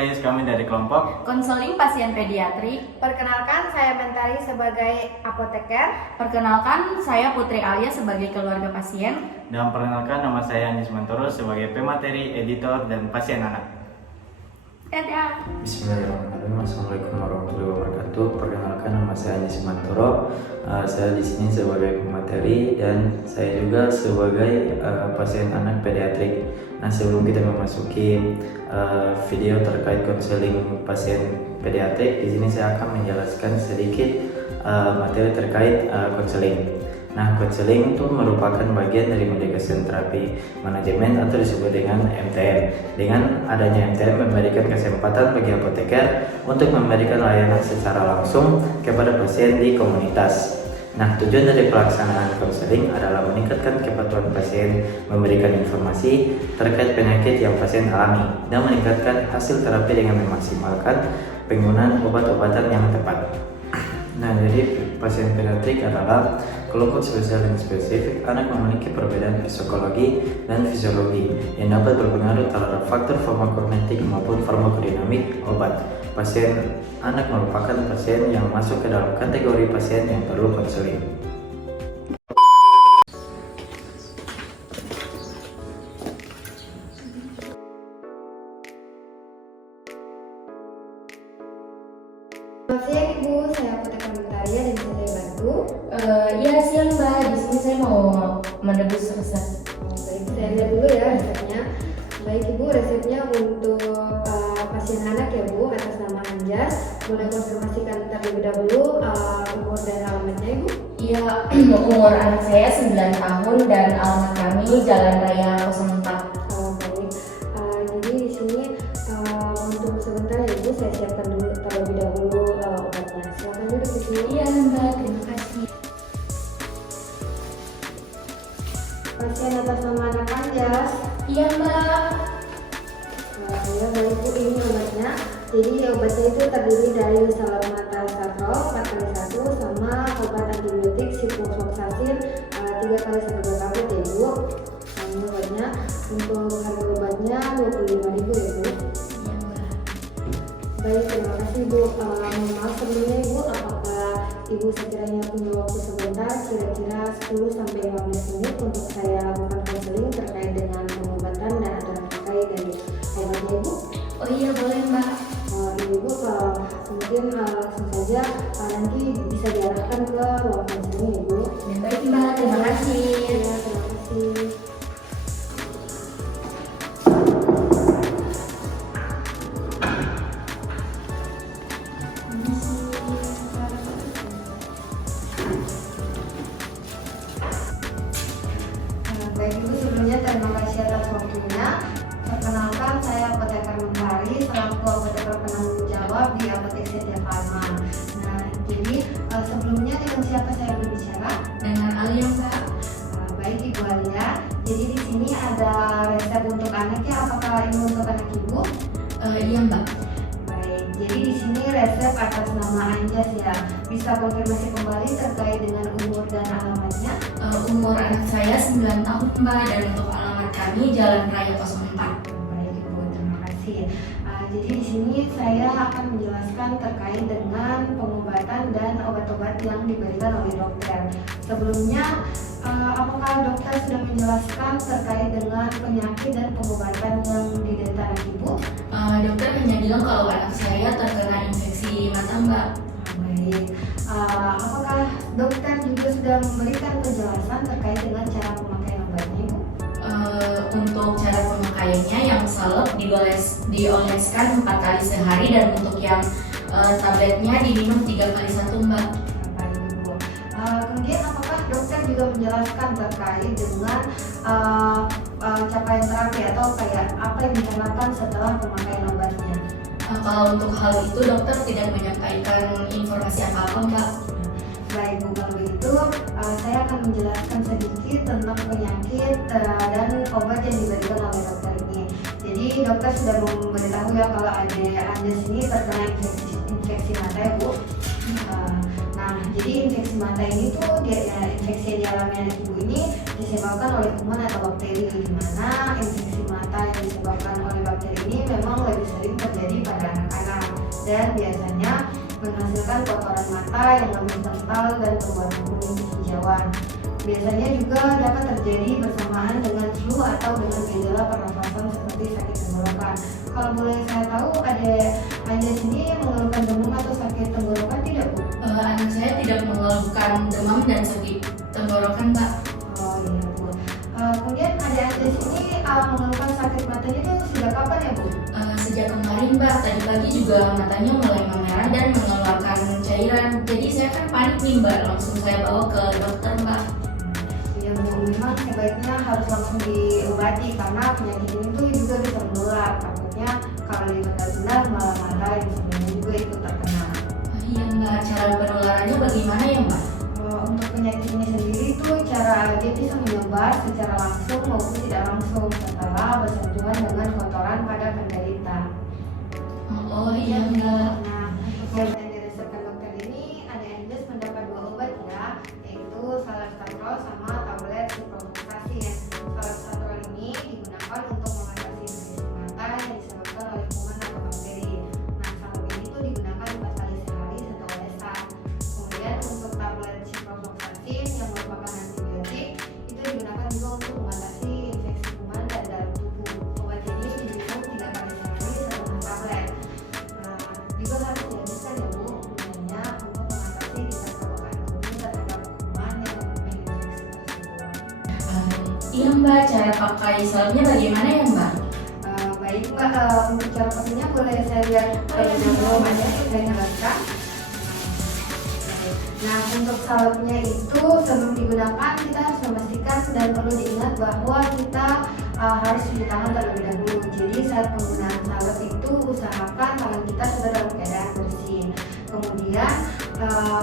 guys, kami dari kelompok Konseling Pasien Pediatri. Perkenalkan, saya Mentari sebagai apoteker. Perkenalkan, saya Putri Alia sebagai keluarga pasien. dan perkenalkan nama saya Anies Mantoro sebagai pemateri, editor, dan pasien anak. Dadah. Bismillahirrahmanirrahim. Assalamualaikum warahmatullahi wabarakatuh. Perkenalkan, nama saya Anies Mantoro. Saya di sini sebagai pemateri dan saya juga sebagai pasien anak pediatrik. Nah, sebelum kita memasuki video terkait konseling pasien pediatrik, di sini saya akan menjelaskan sedikit materi terkait konseling. Nah, konseling itu merupakan bagian dari medication terapi manajemen atau disebut dengan MTM. Dengan adanya MTM memberikan kesempatan bagi apoteker untuk memberikan layanan secara langsung kepada pasien di komunitas. Nah, tujuan dari pelaksanaan konseling adalah meningkatkan kepatuhan pasien, memberikan informasi terkait penyakit yang pasien alami, dan meningkatkan hasil terapi dengan memaksimalkan penggunaan obat-obatan yang tepat. Nah, jadi pasien pediatrik adalah kelompok spesial dan spesifik anak memiliki perbedaan psikologi dan fisiologi yang dapat berpengaruh terhadap faktor farmakognetik maupun farmakodinamik obat. Pasien anak merupakan pasien yang masuk ke dalam kategori pasien yang perlu konseling. Selamat siang Ibu, saya apoteker Mentari dan bisa saya bantu. Iya siang Mbak, di sini saya mau menebus resep. Baik, saya lihat dulu ya resepnya. Baik Ibu, resepnya untuk pasien anak ya Bu, atas nama Anjas. Boleh konfirmasikan terlebih dahulu umur dan alamatnya Ibu? Iya, umur anak saya 9 tahun dan alamat kami Jalan Raya 04. Baik, jadi di sini untuk sebentar ya Ibu, saya siapkan dulu terlebih dahulu obatnya. Silakan duduk di sini. Iya Mbak, terima kasih. Pasien atas nama anak Anjas. Iya Mbak. Ya baik Bu, ini obatnya. Jadi obatnya itu terdiri dari salmeterol 4x1 sama obat antibiotik ciprofloxacin 3x1 tablet ya Bu. Ini obatnya. Untuk harga obatnya 25.000 ya Bu. Iya Mbak. Baik, terima kasih Bu. Mohon maaf sebelumnya Ibu, apakah Ibu sekiranya punya waktu sebentar, kira-kira 10 sampai 15 menit untuk saya lakukan konseling terkait dengan pengobatan dan aturan terkait dari obatnya Ibu? Oh iya boleh Mbak. Ibu mungkin langsung saja nanti bisa diarahkan ke ruang konseling Ibu. Ya, baik Mbak, terima kasih. Ya, terima kasih. Baik Ibu, sebelumnya terima kasih atas waktunya. Perkenalkan, saya apoteker Mentari selaku apoteker penanggung jawab di Apotek Setia Farma. Nah, jadi sebelumnya dengan siapa saya berbicara? Dengan Alia Mbak. Baik Ibu Alia. Jadi di sini ada resep untuk anak ya. Apakah ini untuk anak Ibu? Iya Mbak. Baik. Jadi di sini resep atas nama Anjas ya. Bisa konfirmasi kembali terkait dengan umur dan alamatnya? Umur anak saya 9 tahun Mbak dan untuk alamat kami Jalan Raya 04. Baik Ibu, terima kasih. Jadi di sini saya akan menjelaskan terkait dengan pengobatan dan obat-obat yang diberikan oleh dokter. Sebelumnya, apakah dokter sudah menjelaskan terkait dengan penyakit dan pengobatan yang diderita anak Ibu? Dokter hanya bilang kalau anak saya terkena infeksi mata Mbak. Baik. Apakah dokter juga sudah memberikan penjelasan terkait dengan cara pemakaian obatnya Ibu? Untuk cara pemakaiannya yang salep dioleskan 4 kali sehari dan untuk yang tabletnya diminum 3 kali 1 Mbak. Baik Ibu. Kemudian apakah dokter juga menjelaskan terkait dengan capaian terapi atau kayak apa yang diharapkan setelah pemakaian obatnya? Kalau untuk hal itu dokter tidak menyampaikan informasi apa-apa Mbak. Baik Bu, kalau begitu saya akan menjelaskan sedikit tentang penyakit dan obat yang diberikan oleh dokter ini. Jadi dokter sudah memberitahu ya kalau adik Anjas ini terkena infeksi mata ya Bu. Nah, jadi infeksi mata ini tuh infeksi yang dialami anak Ibu ini disebabkan oleh kuman atau bakteri, di mana infeksi mata yang disebabkan oleh bakteri ini memang lebih sering terjadi pada anak-anak dan biasanya menghasilkan kotoran mata yang lebih kental dan berwarna kuning kehijauan. Biasanya juga dapat terjadi bersamaan dengan flu atau dengan gejala pernafasan seperti sakit tenggorokan. Kalau boleh saya tahu, Anda sini mengeluhkan demam atau sakit tenggorokan tidak, Bu? Anak saya tidak mengeluhkan demam dan sakit tenggorokan, Mbak. Oh iya, Bu. Kemudian Anda sini mengeluhkan sakit matanya itu sejak kapan ya, Bu? Sejak kemarin, Mbak, tadi pagi juga matanya mulai memerah dan mengeluarkan cairan. Jadi saya kan panik nih, Mbak, langsung saya bawa ke dokter, Mbak. Ya, Bu, memang sebaiknya harus langsung diobati karena penyakit ini tuh juga bisa menular. Takutnya kalau benar-benar malah mata yang sebenarnya juga ikut terkena. Iya, Mbak, cara penularannya bagaimana ya, Mbak? Untuk penyakit ini sendiri tuh dia bisa menyebar secara langsung maupun tidak langsung setelah bersentuhan dengan kotoran pada penderita. Oh iya, Mbak. Nah, yang diresepkan dokter ini ada Andes mendapat 2 obat ya, yaitu salbutamol sama tablet ciprofloxacin. Salbutamol ini digunakan untuk mengatasi infeksi mata yang disebabkan oleh kuman atau bakteri. Nah, salep ini tuh digunakan 4 kali sehari setelah lesan. Kemudian untuk tablet ciprofloxacin yang merupakan antibiotik itu digunakan juga untuk mengatasi infeksi kuman dan dalam tubuh. Obat ini diminum 3 kali sehari setengah tablet. Juga harus dihabiskan ya, Bu, gunanya untuk mengatasi tingkat kekebalan tubuh terhadap kuman yang menginfeksi tersebut. Iya, Mbak, cara pakai salepnya bagaimana ya, Mbak? Baik, Mbak, untuk cara pakainya boleh saya lihat terlebih dahulu aja, saya jelaskan. Nah, untuk salepnya itu sebelum digunakan kita harus memastikan dan perlu diingat bahwa kita harus cuci tangan terlebih dahulu. Jadi saat penggunaan salep itu usahakan tangan kita sudah dalam keadaan bersih. Kemudian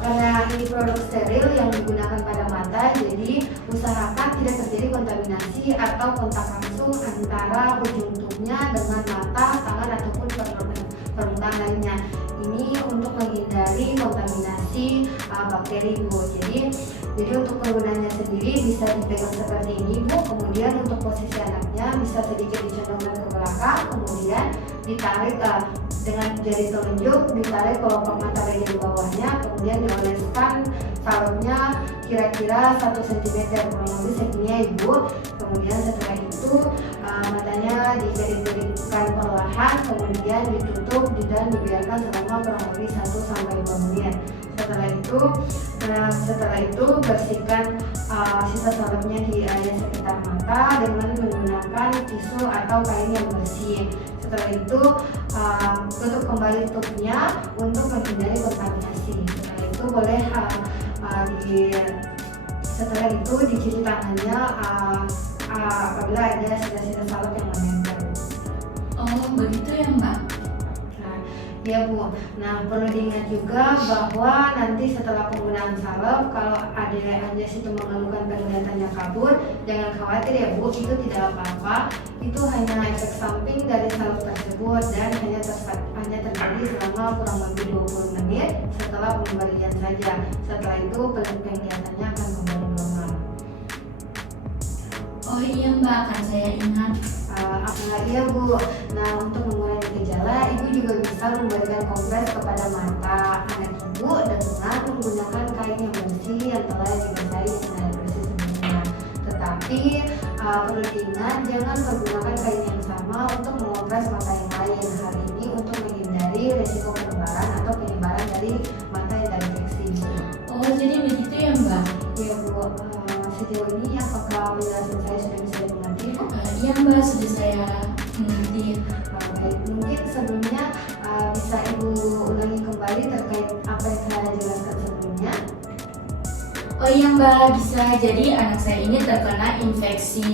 karena ini produk steril yang digunakan pada mata, jadi usahakan tidak terjadi kontaminasi atau kontak langsung antara ujung tubnya dengan mata, tangan ataupun permukaan lainnya. Ini untuk menghindari kontaminasi bakteri, Bu. Jadi untuk penggunaannya sendiri bisa dipegang seperti ini, Bu. Kemudian untuk posisi anaknya bisa sedikit dicondongkan ke belakang, kemudian ditarik dengan jari telunjuk, ditarik kelopak mata bagian bawahnya, kemudian dioleskan salepnya kira-kira 1 cm, kurang lebih segini ya, Ibu. Kemudian setelah itu matanya dijadikan perlahan, kemudian ditutup dan dibiarkan selama kurang lebih 1-2 menit. Setelah itu bersihkan sisa salepnya di area sekitar mata dengan menggunakan tisu atau kain yang bersih. Setelah itu tutup kembali tutupnya untuk menghindari kontaminasi. Setelah itu boleh setelah itu dicuci tangannya apabila ada sisa-sisa salep yang menempel. Oh, begitu ya, Mbak? Ya, Bu. Nah, perlu diingat juga bahwa nanti setelah penggunaan salep, kalau ada Anda situ mengeluhkan penglihatannya kabur, jangan khawatir ya, Bu, itu tidak apa-apa. Itu hanya efek samping dari salep tersebut dan hanya terjadi selama kurang lebih 20 menit setelah pemberian saja. Setelah itu penglihatannya akan kembali normal. Oh iya, Mbak, akan saya ingat. Iya, Bu. Nah, untuk mengurangi gejala, Ibu juga bisa memberikan kompres kepada mata anak Ibu dengan menggunakan kain yang bersih yang telah dibasahi dengan air bersih sebelumnya. Tetapi perlu diingat jangan menggunakan kain yang sama untuk mengompres mata yang lain. Hal ini untuk menghindari resiko penyebaran atau penyebaran dari mata yang terinfeksi. Oh, jadi begitu ya, Mbak? Iya, Bu. Sejauh ini apakah penjelasan saya sudah bisa dimengerti, Bu? Iya, Mbak, sudah saya mengerti. Mungkin sebelumnya bisa Ibu ulangi kembali terkait apa yang saya jelaskan sebelumnya. Oh iya, Mbak, bisa. Jadi anak saya ini terkena infeksi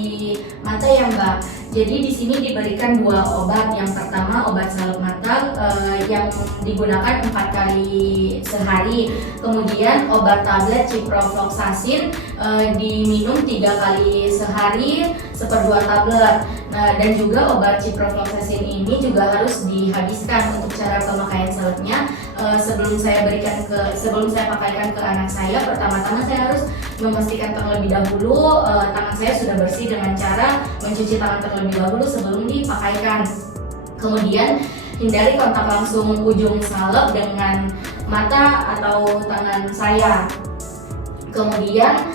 mata ya, Mbak. Jadi di sini diberikan 2 obat. Yang pertama obat salep mata yang digunakan 4 kali sehari. Kemudian obat tablet ciprofloxacin diminum 3 kali sehari 1/2 tablet. Nah, dan juga obat ciprofloxacin ini juga harus dihabiskan. Untuk cara pemakaian salepnya sebelum saya pakaikan ke anak saya, pertama-tama saya harus memastikan terlebih dahulu tangan saya sudah bersih dengan cara mencuci tangan terlebih dahulu sebelum dipakaikan. Kemudian hindari kontak langsung ujung salep dengan mata atau tangan saya. Kemudian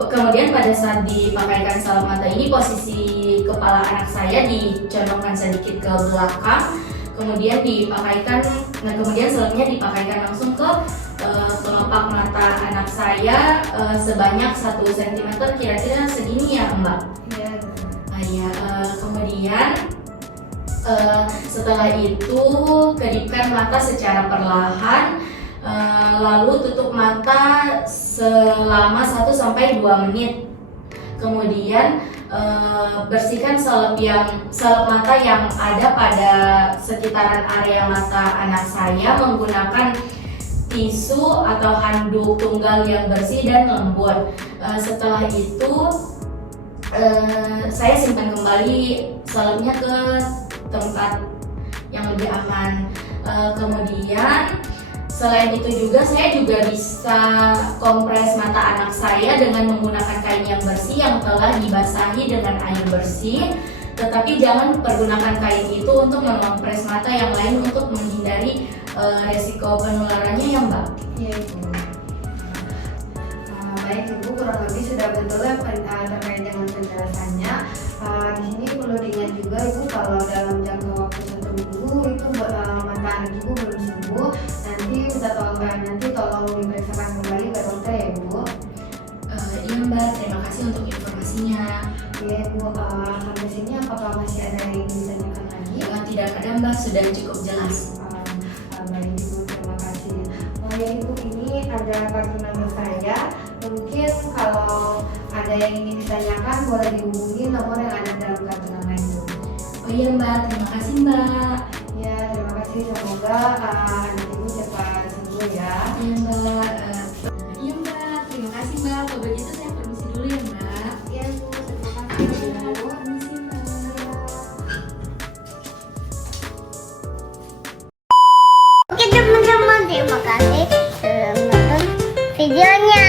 kemudian pada saat dipakaikan salep mata ini, posisi kepala anak saya dicondongkan sedikit ke belakang, kemudian kemudian selepnya dipakaikan langsung ke kelopak mata anak saya sebanyak 1 cm, kira-kira segini ya Mbak? Iya. Kemudian setelah itu kedipkan mata secara perlahan, lalu tutup mata selama 1-2 menit. Kemudian bersihkan selep mata yang ada pada sekitaran area mata anak saya menggunakan tisu atau handuk tunggal yang bersih dan lembut. Setelah itu saya simpan kembali selepnya ke tempat yang lebih aman. Kemudian selain itu juga saya bisa kompres mata anak saya dengan menggunakan kain yang bersih yang telah dibasahi dengan air bersih. Tetapi jangan pergunakan kain itu untuk mengompres mata yang lain untuk menghindari resiko penularannya ya Mbak. Iya Ibu. Baik Ibu, kurang lebih sudah betul ya terkait dengan penjelasannya. Di sini perlu diingat juga Ibu, kalau dalam jangka waktu 1 minggu itu mata anak Ibu belum sembuh, nanti tolong diperiksakan kembali ke dokter ya Ibu. Iya Mbak, terima kasih untuk informasinya. Iya Ibu, sampai sini apakah masih ada yang ingin ditanyakan lagi? Tidak ada Mbak, sudah cukup jelas. Baik Ibu, terima kasih. Ya Ibu, ini ada kartu nomor saya. Mungkin kalau ada yang ingin ditanyakan boleh dihubungi nomor yang ada dalam kartu nama itu. Oh iya Mbak, terima kasih Mbak. Ya, terima kasih. Semoga anak Ibu cepat sembuh ya. Iya Mbak. Iya Mbak, terima kasih Mbak. Kalau begitu saya permisi dulu ya Mbak. Iya Ibu, terima kasih Ibu. Permisi Mbak. Oke teman-teman, terima kasih sudah menonton videonya.